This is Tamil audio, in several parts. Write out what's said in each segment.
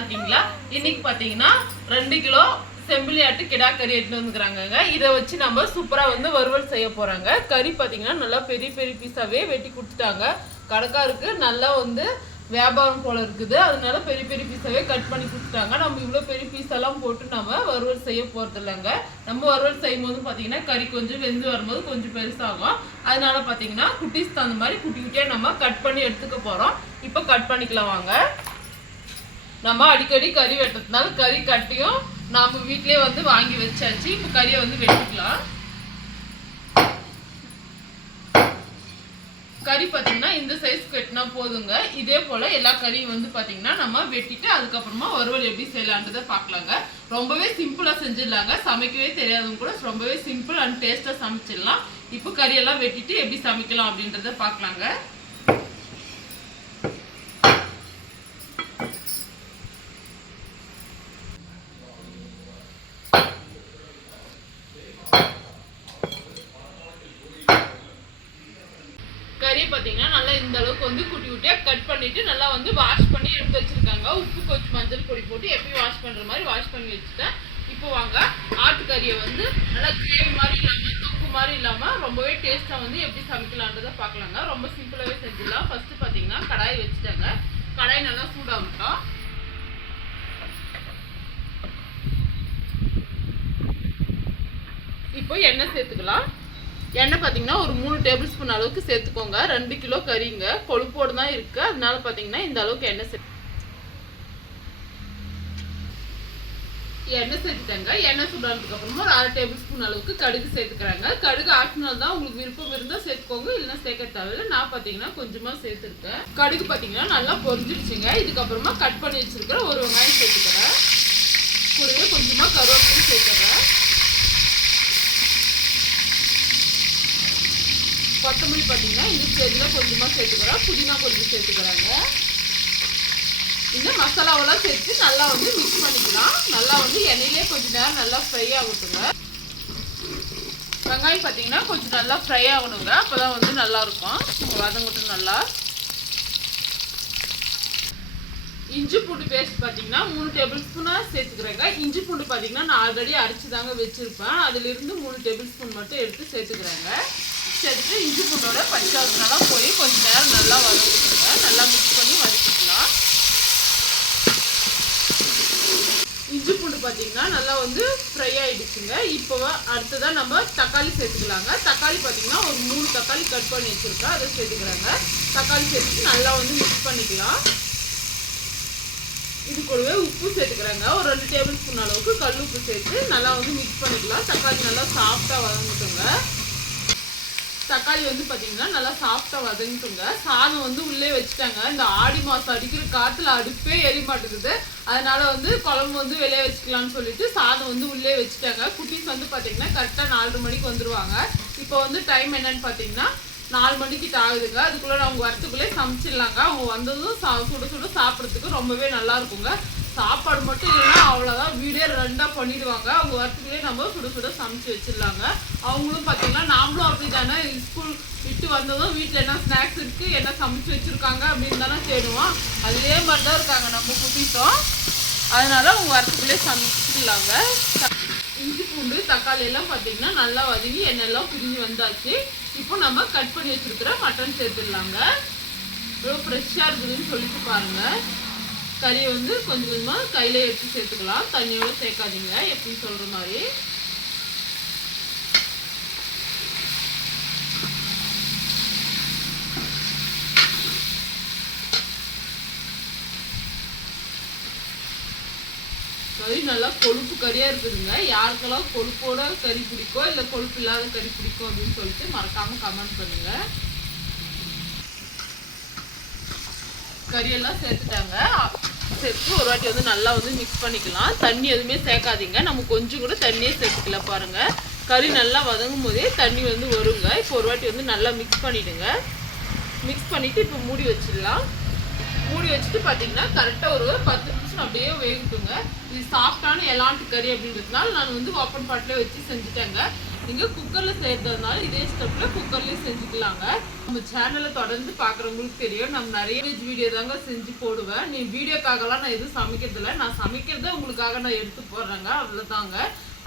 இருக்கீங்களா இன்னைக்கு பார்த்தீங்கன்னா ரெண்டு கிலோ செம்பிலி ஆட்டு கிடா கறி எடுத்துட்டு வந்துக்கிறாங்கங்க. இதை வச்சு நம்ம சூப்பராக வந்து வறுவல் செய்ய போகிறாங்க கறி பார்த்தீங்கன்னா நல்லா பெரிய பெரிய பீஸாவே வெட்டி கொடுத்துட்டாங்க. கடைக்காருக்கு நல்லா வந்து வியாபாரம் போல இருக்குது. அதனால பெரிய பெரிய பீஸாவே கட் பண்ணி கொடுத்துட்டாங்க. நம்ம இவ்வளோ பெரிய பீஸெல்லாம் போட்டு நம்ம வறுவல் செய்ய போகிறது இல்லைங்க நம்ம வறுவல் செய்யும் போது பார்த்தீங்கன்னா கறி கொஞ்சம் வெந்து வரும்போது கொஞ்சம் பெருசாகும். அதனால பார்த்தீங்கன்னா குட்டீஸ் தகுந்த மாதிரி குட்டி குட்டியாக நம்ம கட் பண்ணி எடுத்துக்க போகிறோம் இப்போ கட் பண்ணிக்கலாம் வாங்க. நம்ம அடிக்கடி கறி வெட்டுறதுனால கறி கட்டியும் நாம வீட்லயே வந்து வாங்கி வச்சாச்சு. இப்போ கறியை வந்து வெட்டிக்கலாம். கறி பார்த்தீங்கன்னா இந்த சைஸ்க்கு வெட்டினா போதுங்க. இதே போல எல்லா கறியும் வந்து பார்த்தீங்கன்னா நம்ம வெட்டிட்டு அதுக்கப்புறமா வறுவல் எப்படி செய்யலான்றதை பார்க்கலாங்க. ரொம்பவே சிம்பிளாக செஞ்சிடலாங்க. சமைக்கவே தெரியாதவங்க கூட ரொம்பவே சிம்பிள் அண்ட் டேஸ்ட்டாக சமைச்சிடலாம். இப்போ கறியெல்லாம் வெட்டிட்டு எப்படி சமைக்கலாம் அப்படின்றத பார்க்கலாங்க கறி பார்த்தீங்கன்னா நல்லா இந்த அளவுக்கு வந்து குட்டி குட்டியாக கட் பண்ணிவிட்டு நல்லா வந்து வாஷ் பண்ணி எடுத்து வச்சிருக்காங்க. உப்பு கொஞ்சம் மஞ்சள் பொடி போட்டு எப்பயும் வாஷ் பண்ணுற மாதிரி வாஷ் பண்ணி வச்சுட்டேன். இப்போ வாங்க ஆட்டுக்கறியை வந்து நல்லா கிரேவி மாதிரி இல்லாமல் தொக்கு மாதிரி இல்லாமல் ரொம்பவே டேஸ்ட்டாக வந்து எப்படி சமைக்கலான்றதை பார்க்கலாங்க. ரொம்ப சிம்பிளாகவே செஞ்சிடலாம். ஃபஸ்ட்டு பார்த்தீங்கன்னா கடாய் வச்சுட்டாங்க. கடாய் நல்லா சூடாகட்டும். இப்போ எண்ணெய் சேர்த்துக்கலாம். எண்ணெய் பார்த்தீங்கன்னா ஒரு மூணு டேபிள் ஸ்பூன் அளவுக்கு சேர்த்துக்கோங்க. ரெண்டு கிலோ கறிங்க. கொழுப்போடு தான் இருக்குது அதனால பார்த்தீங்கன்னா இந்த அளவுக்கு எண்ணெய் சேர்த்து எண்ணெய் சேர்த்துட்டாங்க. எண்ணெய் சுடானதுக்கு அப்புறமா ஒரு அரை டேபிள் ஸ்பூன் அளவுக்கு கடுகு சேர்த்துக்கிறாங்க. கடுகு ஆட்டினால் தான் உங்களுக்கு விருப்பம் இருந்தால் சேர்த்துக்கோங்க. இல்லைன்னா சேர்க்க தேவையில்ல. நான் பார்த்தீங்கன்னா கொஞ்சமாக சேர்த்துருக்கேன். கடுகு பார்த்தீங்கன்னா நல்லா பொரிஞ்சிருச்சுங்க. இதுக்கப்புறமா கட் பண்ணி வச்சிருக்கிற ஒரு வெங்காயம் சேர்த்துக்கிறேன். கூடவே கொஞ்சமாக கருவேப்பிலையும் சேர்த்துக்கிறேன். கொத்தமல்லி பார்த்தீங்கன்னா இந்த ஸ்டேஜில் கொஞ்சமாக சேர்த்துக்கிறோம். புதினா கொஞ்சம் சேர்த்துக்கிறாங்க. இந்த மசாலாவெல்லாம் சேர்த்து நல்லா வந்து மிக்ஸ் பண்ணிக்கலாம். நல்லா வந்து எண்ணெயிலே கொஞ்சம் நேரம் நல்லா ஃப்ரை ஆகட்டுங்க. வெங்காயம் பார்த்தீங்கன்னா கொஞ்சம் நல்லா ஃப்ரை ஆகணுங்க. அப்போ தான் வந்து நல்லா இருக்கும். வதங்கட்டும் நல்லா. இஞ்சி பூண்டு பேஸ்ட் பார்த்தீங்கன்னா மூணு டேபிள் ஸ்பூனாக சேர்த்துக்கிறேங்க. இஞ்சி பூண்டு பார்த்தீங்கன்னா நான் ஆல்ரெடி அரைச்சி தாங்க வச்சுருப்பேன் அதிலிருந்து மூணு டேபிள் ஸ்பூன் மட்டும் எடுத்து சேர்த்துக்கிறேங்க. சேர்த்துட்டு இஞ்சி பூண்டோட பச்சை போய் கொஞ்சம் நேரம் நல்லா வதங்கிட்டுங்க நல்லா மிக்ஸ் பண்ணி வதக்கிக்கலாம். இஞ்சி பூண்டு பார்த்தீங்கன்னா நல்லா வந்து ஃப்ரை ஆகிடுச்சுங்க இப்போ அடுத்ததான் நம்ம தக்காளி சேர்த்துக்கலாங்க. தக்காளி பார்த்தீங்கன்னா ஒரு மூணு தக்காளி கட் பண்ணி வச்சுருக்கோம் அதை சேர்த்துக்கிறாங்க தக்காளி சேர்த்துட்டு நல்லா வந்து மிக்ஸ் பண்ணிக்கலாம். இது கூடவே உப்பு சேர்த்துக்கிறாங்க ஒரு ரெண்டு டேபிள் ஸ்பூன் அளவுக்கு கல் உப்பு சேர்த்து நல்லா வந்து மிக்ஸ் பண்ணிக்கலாம். தக்காளி நல்லா சாஃப்டாக வதங்கட்டுங்க. தக்காளி வந்து பார்த்தீங்கன்னா நல்லா சாஃப்டாக வதங்கிட்டுங்க. சாதம் வந்து உள்ளே வச்சுட்டாங்க. இந்த ஆடி மாதம் அடிக்கிற காற்றுல அடுப்பே எரிய மாட்டேங்குது. அதனால வந்து குழம்பு வந்து வெளியே வச்சுக்கலாம்னு சொல்லிட்டு சாதம் வந்து உள்ளே வச்சுட்டாங்க. குட்டீஸ் வந்து பார்த்தீங்கன்னா கரெக்டாக நாலு மணிக்கு வந்துடுவாங்க இப்போ வந்து டைம் என்னன்னு பார்த்தீங்கன்னா நாலு மணிக்கிட்ட ஆகுதுங்க. அதுக்குள்ளே அவங்க வரத்துக்குள்ளே சமைச்சிடலாங்க. அவங்க வந்ததும் சா சுட சுட சாப்பிட்றதுக்கு ரொம்பவே நல்லா இருக்குங்க. சாப்பாடு மட்டும் இல்லைன்னா அவ்வளோதான் வீடே ரெண்டாக பண்ணிடுவாங்க. அவங்க வரத்துக்குள்ளே நம்ம சுட சுட சமைச்சு வச்சிடலாங்க. அவங்களும் பார்த்தீங்கன்னா நாமளும் அப்படி தானே ஸ்கூல் விட்டு வந்ததும் வீட்டில் என்ன ஸ்நாக்ஸ் இருக்குது என்ன சமைச்சு வச்சுருக்காங்க அப்படின்னு தானே தேடுவோம். அதே மாதிரி தான் இருக்காங்க நம்ம குட்டிட்டோம் அதனால அவங்க வரத்துக்குள்ளே சமைச்சிடலாங்க. இஞ்சி பூண்டு தக்காளி எல்லாம் பார்த்தீங்கன்னா நல்லா வதங்கி எண்ணெல்லாம் பிரிஞ்சு வந்தாச்சு. இப்போ நம்ம கட் பண்ணி வச்சுருக்கிற மட்டன் சேர்த்துடலாங்க. ரொம்ப ஃப்ரெஷ்ஷாக இருக்குதுன்னு சொல்லிட்டு பாருங்கள் கறியை வந்து கொஞ்சம் கொஞ்சமாக கையில் எடுத்து சேர்த்துக்கலாம். தண்ணியோட சேர்க்காதீங்க. எப்படின்னு சொல்கிற மாதிரி. கறி நல்லா கொழுப்பு கறியாக இருக்குதுங்க. யாருக்கெல்லாம் கொழுப்போட கறி பிடிக்கும் இல்லை கொழுப்பு இல்லாத கறி பிடிக்கும் அப்படின்னு சொல்லிட்டு மறக்காம கமெண்ட் பண்ணுங்க. கறியெல்லாம் சேர்த்துட்டாங்க. சேர்த்து ஒரு வாட்டி வந்து நல்லா வந்து மிக்ஸ் பண்ணிக்கலாம். தண்ணி எதுவுமே சேர்க்காதீங்க. நம்ம கொஞ்சம் கூட தண்ணியே சேர்த்துக்கல பாருங்க. கறி நல்லா வதங்கும் போதே தண்ணி வந்து வருங்க. இப்போ ஒரு வாட்டி வந்து நல்லா மிக்ஸ் பண்ணிவிடுங்க மிக்ஸ் பண்ணிவிட்டு இப்போ மூடி வச்சிடலாம். மூடி வச்சுட்டு பார்த்தீங்கன்னா கரெக்டாக ஒரு பத்து நிமிஷம் அப்படியே வேகட்டுங்க. இது சாஃப்டான எலாண்டு கறி அப்படின்றதுனால நான் வந்து ஓப்பன் பாட்டிலே வச்சு செஞ்சுட்டேங்க. நீங்கள் குக்கரில் செய்கிறதுனால இதே ஸ்டெப்பில் குக்கர்லேயும் செஞ்சுக்கலாங்க. நம்ம சேனலை தொடர்ந்து பார்க்குறவங்களுக்கு தெரியும். நம்ம நிறைய வெஜ் வீடியோ தாங்க செஞ்சு போடுவேன். நீ வீடியோக்காகலாம் நான் எதுவும் சமைக்கிறதில்ல. நான் சமைக்கிறத உங்களுக்காக நான் எடுத்து போடுறேங்க. அவ்வளோதாங்க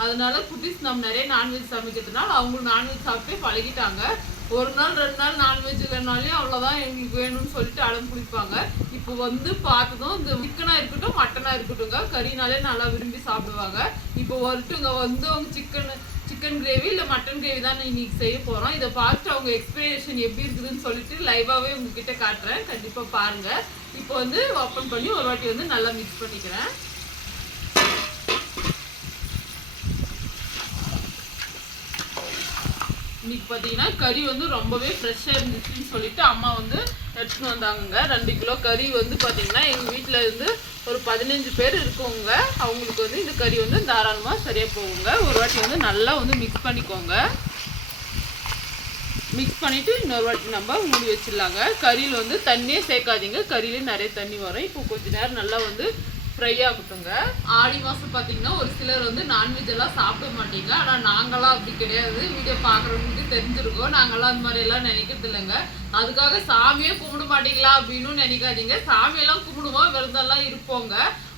அதனால குட்டீஸ் நம்ம நிறைய நான்வெஜ் சமைக்கிறதுனால அவங்களும் நான்வெஜ் சாப்பிட்டே பழகிட்டாங்க. ஒரு நாள் ரெண்டு நாள் நான்வெஜ் இல்லைனாலையும் அவ்வளோதான் எங்களுக்கு வேணும்னு சொல்லிட்டு அடம் பிடிப்பாங்க. இப்போ வந்து பார்த்ததும் இந்த சிக்கனாக இருக்கட்டும் மட்டனாக இருக்கட்டும்ங்க. கறினாலே நல்லா விரும்பி சாப்பிடுவாங்க. இப்போ வரட்டுங்க வந்து அவங்க சிக்கன் சிக்கன் கிரேவி இல்லை மட்டன் கிரேவி தான் இன்னைக்கு செய்ய போகிறோம் இதை பார்த்துட்டு அவங்க எக்ஸ்பிரேஷன் எப்படி இருக்குதுன்னு சொல்லிட்டு லைவாகவே உங்ககிட்ட காட்டுறேன். கண்டிப்பாக பாருங்கள் இப்போ வந்து ஓப்பன் பண்ணி ஒரு வாட்டி வந்து நல்லா மிக்ஸ் பண்ணிக்கிறேன். இன்னைக்கு பார்த்தீங்கன்னா கறி வந்து ரொம்பவே ஃப்ரெஷ்ஷாக இருந்துச்சுன்னு சொல்லிட்டு அம்மா வந்து எடுத்துன்னு வந்தாங்கங்க. ரெண்டு கிலோ கறி வந்து பார்த்தீங்கன்னா எங்கள் வீட்டில் இருந்து ஒரு பதினஞ்சு பேர் இருக்கவங்க அவங்களுக்கு வந்து இந்த கறி வந்து தாராளமாக சரியாக போகுங்க. ஒரு வாட்டி வந்து நல்லா வந்து மிக்ஸ் பண்ணிக்கோங்க. மிக்ஸ் பண்ணிவிட்டு இன்னொரு வாட்டி நம்ம மூடி வச்சிடலாங்க. கறியில் வந்து தண்ணியே சேர்க்காதீங்க. கறியிலே நிறைய தண்ணி வரும். இப்போ கொஞ்ச நேரம் நல்லா வந்து ஃப்ரை ஆகட்டுங்க ஆடி மாதம் பார்த்தீங்கன்னா ஒரு சிலர் வந்து நான்வெஜ் எல்லாம் சாப்பிட மாட்டீங்க. ஆனால் நாங்களாம் அப்படி கிடையாது. வீடியோ பார்க்குறவங்களுக்கு தெரிஞ்சிருக்கோம். நாங்களாம் அந்த மாதிரி எல்லாம் நினைக்கிறது இல்லைங்க. அதுக்காக சாமியே கும்பிட மாட்டீங்களா அப்படின்னு நினைக்காதீங்க. சாமியெல்லாம் கும்பிடுவோம். விரதம்லாம் இருப்போங்க.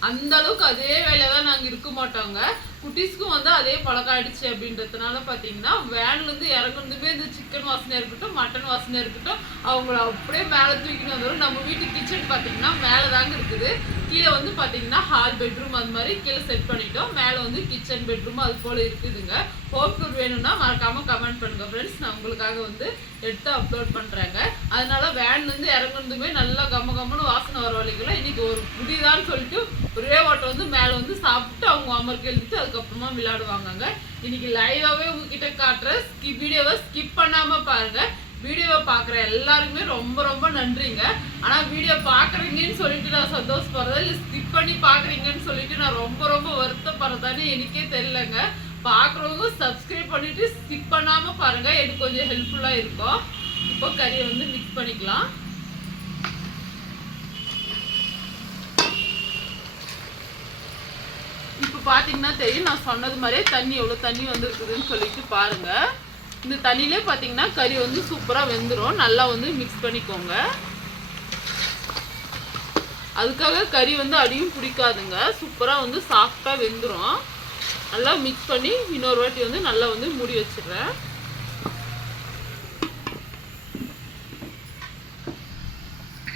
அந்த அளவுக்கு அதே வேலையை தான் நாங்கள் இருக்க மாட்டோங்க. குட்டீஸ்க்கும் வந்து அதே பழக்கம் ஆயிடுச்சு அப்படின்றதுனால பார்த்தீங்கன்னா வேன்லேருந்து இறங்குறதுமே இந்த சிக்கன் வாசனை இருக்கட்டும் மட்டன் வாசனை இருக்கட்டும் அவங்கள அப்படியே மேலே தூக்கிட்டு வந்தாலும் நம்ம வீட்டு கிச்சன் பார்த்தீங்கன்னா மேலே தாங்க இருக்குது. கீழே வந்து பார்த்தீங்கன்னா ஹால் பெட்ரூம் அது மாதிரி கீழே செட் பண்ணிட்டோம். மேலே வந்து கிச்சன் பெட்ரூம் அது போல் இருக்குதுங்க. ஹோம் டூர் வேணும்னா மறக்காமல் கமெண்ட் பண்ணுங்க ஃப்ரெண்ட்ஸ் நான் உங்களுக்காக வந்து எடுத்து அப்லோட் பண்ணுறேங்க அதனால வேன்லேருந்து இறங்குறதுமே நல்லா கம்ம கம்மனு வாசனை வர வழிகளை இன்னைக்கு ஒரு புதிதான்னு சொல்லிட்டு ஒரே வாட்டர் வந்து மேலே வந்து சாப்பிட்டு அவங்க அமர்க்கு எழுதிட்டு அதுக்கப்புறமா விளையாடுவாங்கங்க. இன்னைக்கு லைவாகவே உங்ககிட்ட காட்டுற ஸ்கிப் வீடியோவை ஸ்கிப் பண்ணாமல் பாருங்க. வீடியோவை பார்க்குற எல்லாருக்குமே ரொம்ப ரொம்ப நன்றிங்க. ஆனால் வீடியோ பார்க்குறீங்கன்னு சொல்லிட்டு நான் சந்தோஷப்படுறதா இல்லை ஸ்கிப் பண்ணி பார்க்குறீங்கன்னு சொல்லிட்டு நான் ரொம்ப ரொம்ப வருத்தப்படுறதான்னு எனக்கே தெரியலங்க. பார்க்குறவங்க சப்ஸ்கிரைப் பண்ணிட்டு ஸ்கிப் பண்ணாமல் பாருங்கள் எனக்கு கொஞ்சம் ஹெல்ப்ஃபுல்லாக இருக்கும். இப்போ கறியை வந்து மிக்ஸ் பண்ணிக்கலாம் இப்போ பார்த்தீங்கன்னா தெரியும். நான் சொன்னது மாதிரியே தண்ணி எவ்வளோ தண்ணி வந்துருக்குதுன்னு சொல்லிட்டு பாருங்க. இந்த தண்ணியிலே பார்த்தீங்கன்னா கறி வந்து சூப்பராக வெந்துடும் நல்லா வந்து மிக்ஸ் பண்ணிக்கோங்க. அதுக்காக கறி வந்து அடியும் பிடிக்காதுங்க. சூப்பராக வந்து சாஃப்டாக வெந்துடும் நல்லா மிக்ஸ் பண்ணி இன்னொரு வாட்டி வந்து நல்லா வந்து மூடி வச்சிடுறேன்.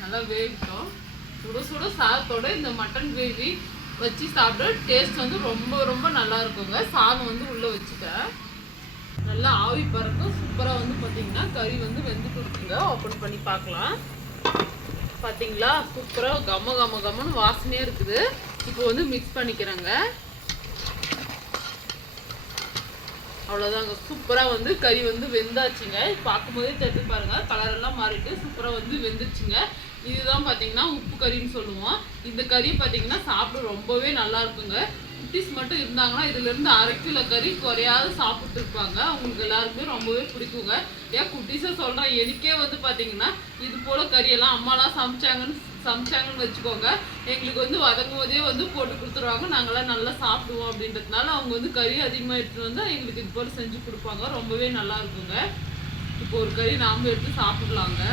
நல்லா வேகட்டும். சுட சுட சாதத்தோட இந்த மட்டன் கிரேவி வச்சு சாப்பிட டேஸ்ட் வந்து ரொம்ப ரொம்ப நல்லா இருக்குங்க. சாதம் வந்து உள்ளே வச்சுட்டேன். நல்லா ஆவி பறக்கும் சூப்பராக வந்து பார்த்தீங்கன்னா கறி வந்து வெந்து கொடுத்துங்க ஓப்பன் பண்ணி பார்க்கலாம். பார்த்தீங்களா சூப்பராக கம கம கமன்னு வாசனையாக இருக்குது. இப்போ வந்து மிக்ஸ் பண்ணிக்கிறேங்க. அவ்வளோதாங்க சூப்பராக வந்து கறி வந்து வெந்தாச்சுங்க. பார்க்கும்போதே தெரிஞ்சு பாருங்கள் கலரெல்லாம் மாறிட்டு சூப்பராக வந்து வெந்துச்சுங்க இதுதான் பார்த்தீங்கன்னா உப்பு கறின்னு சொல்லுவோம். இந்த கறி பார்த்தீங்கன்னா சாப்பிட ரொம்பவே நல்லா இருக்குங்க. குட்டீஸ் மட்டும் இருந்தாங்கன்னா இதுலேருந்து அரை கிலோ கறி குறையாத சாப்பிட்டு இருப்பாங்க அவங்களுக்கு எல்லாருக்குமே ரொம்பவே பிடிக்குங்க. ஏன் குட்டீஸை சொல்கிறேன் எனக்கே வந்து பார்த்தீங்கன்னா இது போல் கறியெல்லாம் அம்மாலாம் சமைச்சாங்கன்னு சமைச்சாங்கன்னு வச்சுக்கோங்க. எங்களுக்கு வந்து வதங்கும் போதே வந்து போட்டு கொடுத்துருவாங்க. நாங்களாம் நல்லா சாப்பிடுவோம் அப்படின்றதுனால அவங்க வந்து கறி அதிகமாக எடுத்துகிட்டு வந்து எங்களுக்கு இது போல் செஞ்சு கொடுப்பாங்க. ரொம்பவே நல்லா இருக்குங்க. இப்போ ஒரு கறி நாம் எடுத்து சாப்பிடலாங்க.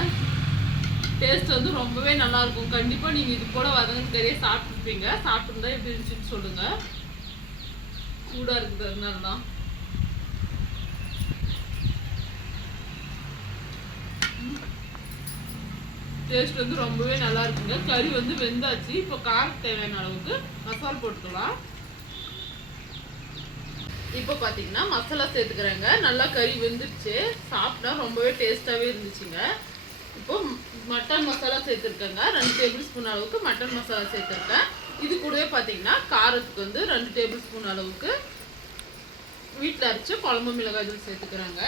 டேஸ்ட் வந்து ரொம்பவே நல்லா இருக்கும் கண்டிப்பா நீங்க இது போல வதங்கின கறியை சாப்பிட்டுருப்பீங்க. சாப்பிட்டுருந்தா எப்படி இருந்துச்சுன்னு சொல்லுங்க. சூடா இருக்குது அதனால தான். டேஸ்ட் வந்து ரொம்பவே நல்லா இருக்குங்க கறி வந்து வெந்தாச்சு. இப்போ காரம் தேவையான அளவுக்கு மசாலா போட்டுக்கலாம். இப்போ பார்த்தீங்கன்னா மசாலா சேர்த்துக்கிறேங்க. நல்லா கறி வெந்துருச்சு. சாப்பிட்டா ரொம்பவே டேஸ்ட்டாகவே இருந்துச்சுங்க. இப்போ மட்டன் மசாலா சேர்த்துருக்கேங்க. ரெண்டு டேபிள் ஸ்பூன் அளவுக்கு மட்டன் மசாலா சேர்த்துருக்கேன். இது கூடவே பார்த்தீங்கன்னா காரத்துக்கு வந்து ரெண்டு டேபிள் ஸ்பூன் அளவுக்கு வீட்டில் அரைச்சி குழம்பு மிளகாய் தூள் சேர்த்துக்கிறாங்க.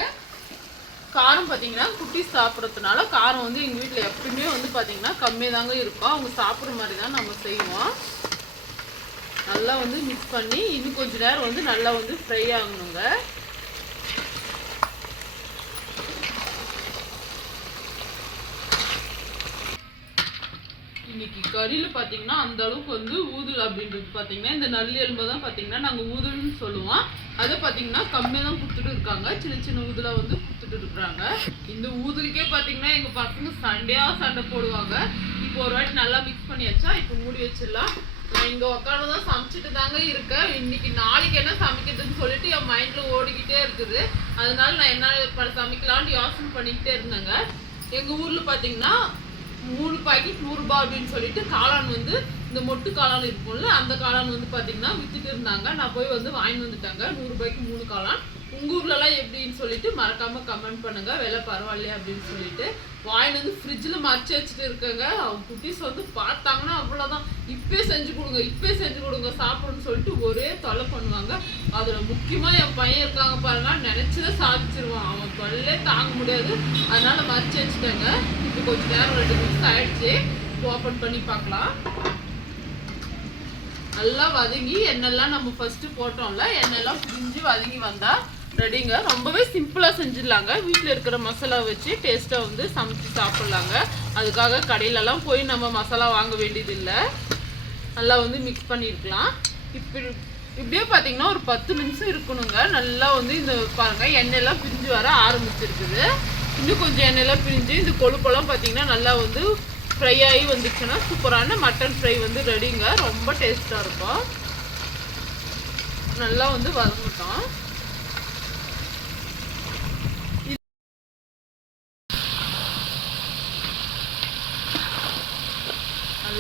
காரம் பார்த்தீங்கன்னா குட்டி சாப்பிட்றதுனால காரம் வந்து எங்கள் வீட்டில் எப்பயுமே வந்து பார்த்தீங்கன்னா கம்மியாக தாங்க இருக்கும். அவங்க சாப்பிட்ற மாதிரி தான் நம்ம செய்வோம். நல்லா வந்து மிக்ஸ் பண்ணி இன்னும் கொஞ்சம் நேரம் வந்து நல்லா வந்து ஃப்ரை ஆகணுங்க. இன்னைக்கு கறியில் பார்த்தீங்கன்னா அந்த அளவுக்கு வந்து ஊதல் அப்படின்றது பார்த்தீங்கன்னா இந்த நல்லி எலும்பு தான் பார்த்தீங்கன்னா நாங்கள் ஊதல்னு சொல்லுவோம். அதை பார்த்தீங்கன்னா கம்மியாக தான் கொடுத்துட்டு இருக்காங்க. சின்ன சின்ன ஊதுல வந்து கொடுத்துட்டு இருக்கிறாங்க. இந்த ஊதுலுக்கே பார்த்தீங்கன்னா எங்கள் பசங்க சண்டையாக சண்டை போடுவாங்க. இப்போ ஒரு வாட்டி நல்லா மிக்ஸ் பண்ணியாச்சா? இப்போ மூடி வச்சிடலாம். நான் இங்கே உட்காந்து தான் சமைச்சிட்டு தாங்க இருக்கேன். இன்னைக்கு நாளைக்கு என்ன சமைக்கிறதுன்னு சொல்லிட்டு என் மைண்டில் ஓடிக்கிட்டே இருக்குது. அதனால நான் என்ன சமைக்கலான்னு சமைக்கலாம்னு யோசனை பண்ணிக்கிட்டே இருந்தேங்க. எங்கள் ஊரில் பார்த்தீங்கன்னா மூணு பாக்கெட் நூறுரூபா அப்படின்னு சொல்லிட்டு காளான் வந்து இந்த மொட்டு காளான் இருக்கும்ல அந்த காளான் வந்து பார்த்தீங்கன்னா வித்துட்டு இருந்தாங்க. நான் போய் வந்து வாங்கி வந்துட்டாங்க. நூறுரூபாய்க்கு மூணு காளான். உங்கள் ஊர்லலாம் எப்படின்னு சொல்லிட்டு மறக்காம கமெண்ட் பண்ணுங்க. விலை பரவாயில்லையா அப்படின்னு சொல்லிட்டு. வாங்கிட்டு வந்து ஃப்ரிட்ஜில் மறைச்சு வச்சுட்டு இருக்கேங்க. அவங்க குட்டீஸ் வந்து பார்த்தாங்கன்னா அவ்வளோதான் இப்பே செஞ்சு கொடுங்க இப்பே செஞ்சு கொடுங்க சாப்பிடுன்னு சொல்லிட்டு ஒரே தொலை பண்ணுவாங்க. அதில் முக்கியமாக என் பையன் இருக்காங்க பாருங்க. நினச்சதை சாதிச்சிருவான். அவன் தொல்லே தாங்க முடியாது. அதனால மறைச்சி வச்சுட்டாங்க. இப்போ கொஞ்ச நேரம் ரெண்டு நிமிஷம் ஆயிடுச்சு. ஓப்பன் பண்ணி பார்க்கலாம். நல்லா வதங்கி எண்ணெய்லாம் நம்ம ஃபஸ்ட்டு போட்டோம்ல. எண்ணெய்லாம் பிரிஞ்சு வதங்கி வந்தால் ரெடிங்க ரொம்பவே சிம்பிளாக செஞ்சிடலாங்க. வீட்டில் இருக்கிற மசாலா வச்சு டேஸ்ட்டாக வந்து சமைச்சு சாப்பிட்லாங்க. அதுக்காக கடையிலலாம் போய் நம்ம மசாலா வாங்க வேண்டியதில்லை. நல்லா வந்து மிக்ஸ் பண்ணியிருக்கலாம் இப்படி இப்படியே பார்த்தீங்கன்னா ஒரு பத்து நிமிஷம் இருக்கணுங்க. நல்லா வந்து இந்த பாருங்கள் எண்ணெயெல்லாம் பிரிஞ்சு வர ஆரம்பிச்சிருக்குது. இன்னும் கொஞ்சம் எண்ணெயெல்லாம் பிரிஞ்சு இந்த கொழுப்பெல்லாம் பார்த்தீங்கன்னா நல்லா வந்து ஃப்ரை ஆகி வந்துச்சுன்னா சூப்பரான மட்டன் ஃப்ரை வந்து ரெடிங்க ரொம்ப டேஸ்ட்டாக இருக்கும். நல்லா வந்து வதங்கிட்டோம்.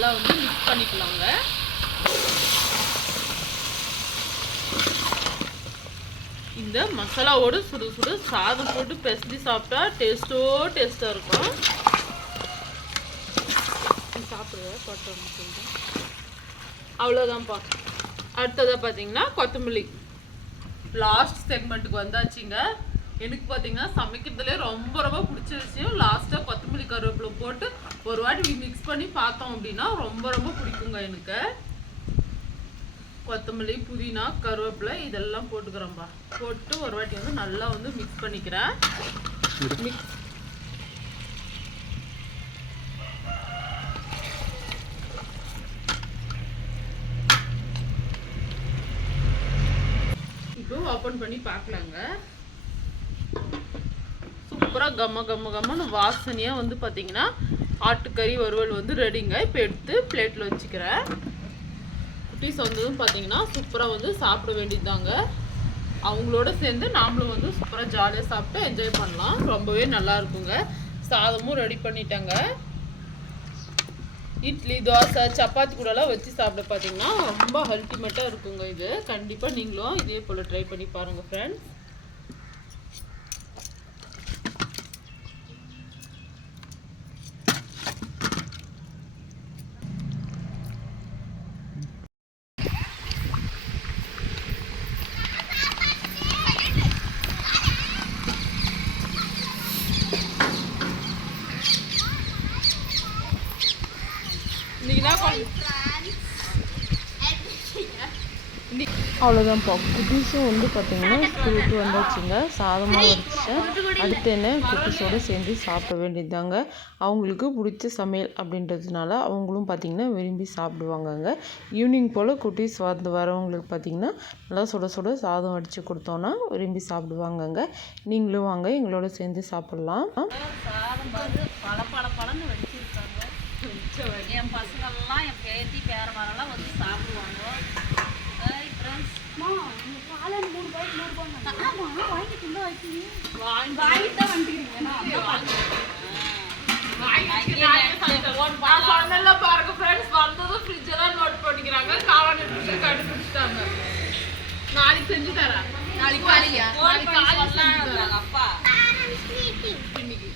நல்லா வந்து மிக்ஸ் பண்ணிக்கலாங்க இந்த மசாலாவோடு சுடு சுடு சாதம் போட்டு பெசஞ்சு சாப்பிட்டா டேஸ்ட்டோ டேஸ்ட்டாக இருக்கும். சாப்பிடுவேன் சாப்பிடுவ சொல்லிட்டு அவ்வளோதான்ப்பா அடுத்ததாக பார்த்தீங்கன்னா கொத்தமல்லி. லாஸ்ட் செக்மெண்ட்டுக்கு வந்தாச்சுங்க. எனக்கு பார்த்தீங்கன்னா சமைக்கிறதுலே ரொம்ப ரொம்ப பிடிச்ச விஷயம். லாஸ்ட்டாக கொத்தமல்லி கருவேப்பிலை போட்டு ஒரு வாட்டி மிக்ஸ் பண்ணி பார்த்தோம் அப்படின்னா ரொம்ப ரொம்ப பிடிக்குங்க எனக்கு. கொத்தமல்லி புதினா கருவேப்பிலை இதெல்லாம் போட்டுக்கிறோம்ப்பா போட்டு ஒரு வாட்டி வந்து நல்லா வந்து மிக்ஸ் பண்ணிக்கிறேன். மிக்ஸ் இப்போ ஓப்பன் பண்ணி பார்க்கலாங்க. சூப்பராக கம்ம கம்ம கம்மன்னு வாசனையாக வந்து பார்த்தீங்கன்னா ஆட்டுக்கறி வறுவல் வந்து ரெடிங்க இப்போ எடுத்து பிளேட்டில் வச்சுக்கிறேன். குட்டீஸ் வந்ததும் பார்த்தீங்கன்னா சூப்பராக வந்து சாப்பிட வேண்டியதுதாங்க. அவங்களோட சேர்ந்து நாமளும் வந்து சூப்பராக ஜாலியாக சாப்பிட்டு என்ஜாய் பண்ணலாம். ரொம்பவே நல்லா இருக்குங்க. சாதமும் ரெடி பண்ணிட்டாங்க. இட்லி தோசை சப்பாத்தி கூடலாம் வச்சு சாப்பிட பார்த்தீங்கன்னா ரொம்ப அல்டிமேட்டாக இருக்குங்க இது. கண்டிப்பாக நீங்களும் இதே போல் ட்ரை பண்ணி பாருங்கள் ஃப்ரெண்ட்ஸ் இன்னைக்கு தான் அவ்வளோதான்ப்பா குட்டீஸும் வந்து பார்த்திங்கன்னா ஸ்கூல் விட்டு வந்தாச்சுங்க. சாதமாக வடிச்சேன் அடுத்து என்ன? குட்டீஸோடு சேர்ந்து சாப்பிட வேண்டியதுதாங்க. அவங்களுக்கு பிடிச்ச சமையல் அப்படின்றதுனால அவங்களும் பார்த்திங்கன்னா விரும்பி சாப்பிடுவாங்கங்க. ஈவினிங் போல் குட்டீஸ் வந்து வரவங்களுக்கு பார்த்திங்கன்னா நல்லா சுட சுட சாதம் அடித்து கொடுத்தோன்னா விரும்பி சாப்பிடுவாங்கங்க. நீங்களும் வாங்க எங்களோட சேர்ந்து சாப்பிட்லாம். சாதம் பல என் பசங்க என் பேத்தி பேரமாரெல்லாம் வந்து சாப்பிடுவாங்க ஹாய் ஃப்ரெண்ட்ஸ் நான் சொன்னேன்ல பாருங்க ஃப்ரெண்ட்ஸ் வந்ததும் ஃப்ரிட்ஜ் எல்லாம் நோட் பண்ணிக்கிறாங்க காளான் எடுத்து கண்டுபிடிச்சிட்டாங்க நாளைக்கு செஞ்சு தரேன் நாளைக்கு வரீங்க அப்பா இன்னைக்கு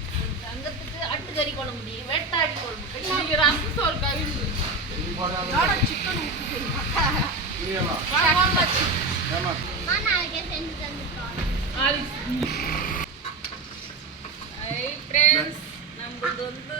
தங்கத்துக்கு அட்டுக்கறி குழம்பு வெட்டாடி குழம்பு இன்னைக்கு ரசம் சோறு கவிழ்ந்து நாளைக்கே செஞ்சு தந்துட்டோம் ಆಲ್ ಐ ಫ್ರೆಂಡ್ಸ್ ನಮ್ದೊಂದು